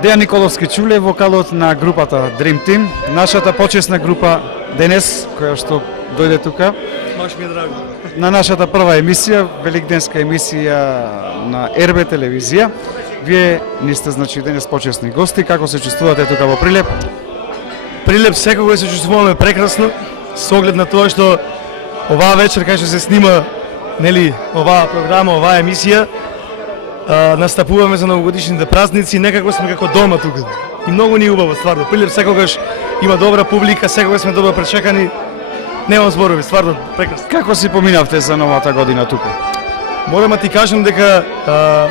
Дејан Николовски Чуле, вокалот на групата Dream Team, нашата почесна група денес, која што дојде тука. Баш ми е драго. На нашата прва емисија, великденска емисија на РБ телевизија. Вие не сте значи денес почесни гости, како се чувствувате тука во Прилеп? Прилеп секогаш се чувствуваме прекрасно, со оглед на тоа што оваа вечер кај што се снима, нели, оваа програма, оваа емисија, настапуваме за новогодишните празници, некако сме како дома тука. И многу ни е убаво, стварно. Прилеп секогаш има добра публика, секогаш сме добро пречекани. Немам зборови, стварно прекрасно. Како си поминавте за новата година тука? Морам да ти кажам дека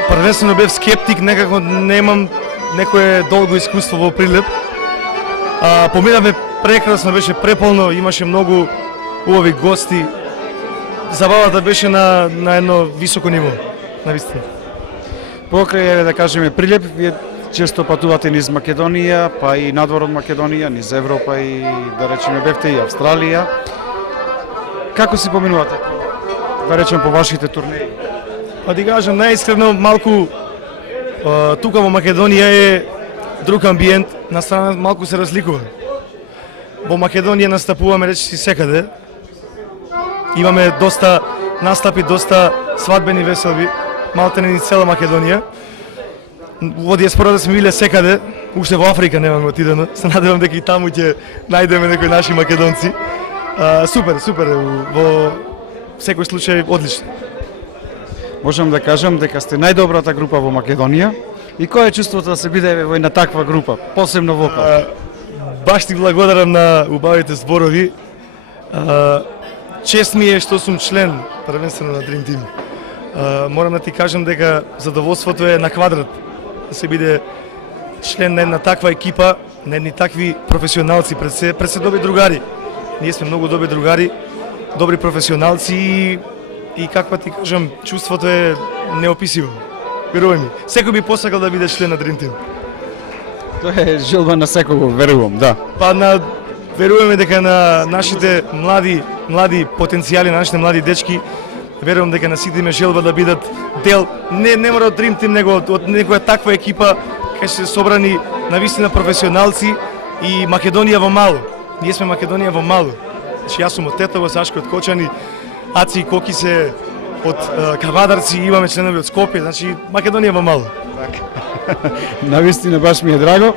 првенствено бев скептик, некако немам некое долго искуство во Прилеп. Поминавме прекрасно, беше преполно, имаше многу убави гости. Забавата беше на едно високо ниво, навистина. Покрај, да кажеме, Прилеп, вие често патувате низ Македонија, па и надвор од Македонија, низ Европа и, да речеме, бевте и Австралија. Како си поминувате, да речем, по вашите турнеи? Па ти кажам, најискрено, малку тука во Македонија е друг амбиент, на страна малку се разликува. Во Македонија настапуваме речиси секаде. Имаме доста настапи, доста свадбени веселби, малте не цела Македонија. Во диаспората сме биле секаде, уште во Африка немаме отидено. Се надевам дека и таму ќе најдеме некои наши македонци. Супер, во секој случај одлично. Можам да кажам дека сте најдобрата група во Македонија. И кој е чувството да се биде во една таква група, посебно вокал? Баш ти благодарам на убавите зборови. Чест ми е што сум член првенствено на Dream Team. Морам да ти кажам дека задоволството е на квадрат да се биде член на една таква екипа, на едни такви професионалци, пред се добри другари. Ние сме многу добри другари, добри професионалци и каква ти кажам, чувството е неописиво. Верувај ми, секој би посакал да биде член на Dream Team. Тоа е желба на секого, верувам, да. Па веруваме дека на нашите млади потенцијали, на нашите млади дечки, верувам дека на сите име желба да бидат дел, не мора од Dream Team, него од некоја таква екипа кај се собрани навистина професионалци и Македонија во мало. Ние сме Македонија во мало. Значи јас сум од Тетово, Сашко од Кочани, Аци и Коки се од Кавадарци, имаме членови од Скопје, значи Македонија во мало. Навистина баш ми е драго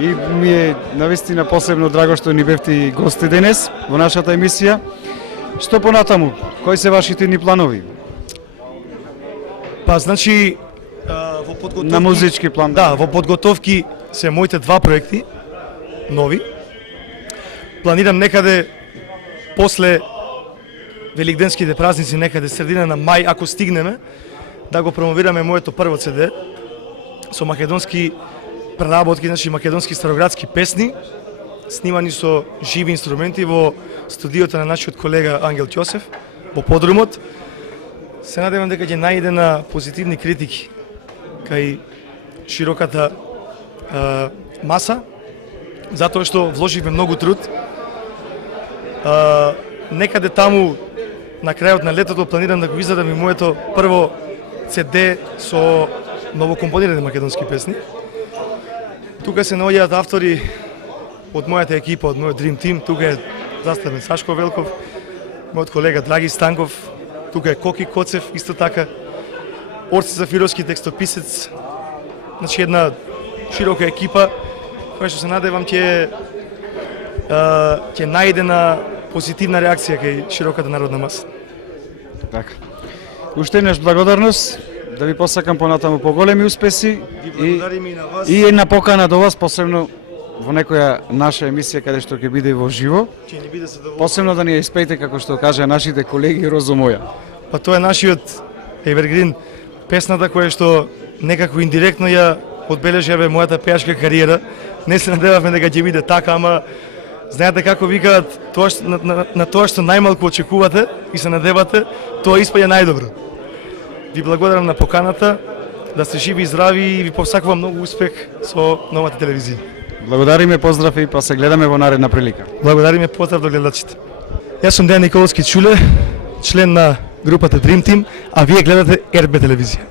и ми е навистина посебно драго што ни бевте и гости денес во нашата емисија. Што понатаму? Кои се вашите ни планови? Па значи во подготовки на музички план. Да, во подготовки се моите два проекти нови. Планирам некаде после великденските празници, некаде средина на мај, ако стигнеме, да го промовираме моето прво CD со македонски преработки, значи македонски староградски песни, снимани со живи инструменти во студиото на нашиот колега Ангел Ќосев во подрумот. Се надевам дека ќе најде на позитивни критики кај широката маса, затоа што вложивме многу труд. Некаде таму на крајот на летото планирам да го издадам и моето прво CD со новокомпонирани македонски песни. Тука се наоѓаат автори од мојата екипа, од мојот Dream Team. Тука е заставен Сашко Велков, мојот колега Драги Станков, тука е Коки Коцев, исто така, Орци Зафировски, текстописец. Значи една широка екипа, која што се надевам ќе најде на позитивна реакција кај широката народна маса. Така. Уште еднаш благодарност, да ви посакам понатаму поголеми успеси и една покана до вас, посебно во некоја наша емисија каде што ќе биде во живо. Ќе ни биде задоволство. Посебно да ни ја испеете, како што кажа нашите колеги, Розо моја. Па тоа е нашиот Evergreen, песната која што некако индиректно ја одбележава мојата пеашка кариера. Не се надевавме дека ќе биде така, ама знаете како викаат, на тоа што најмалку очекувате и се надевате, тоа испаѓа најдобро. Ви благодарам на поканата, да сте живи и здрави и ви посакувам многу успех со новата телевизија. Благодариме, поздрав и па се гледаме во наредна прилика. Благодариме, поздрав до гледачите. Јас сум Дејан Николовски Чуле, член на групата Dream Team, а вие гледате РБ телевизија.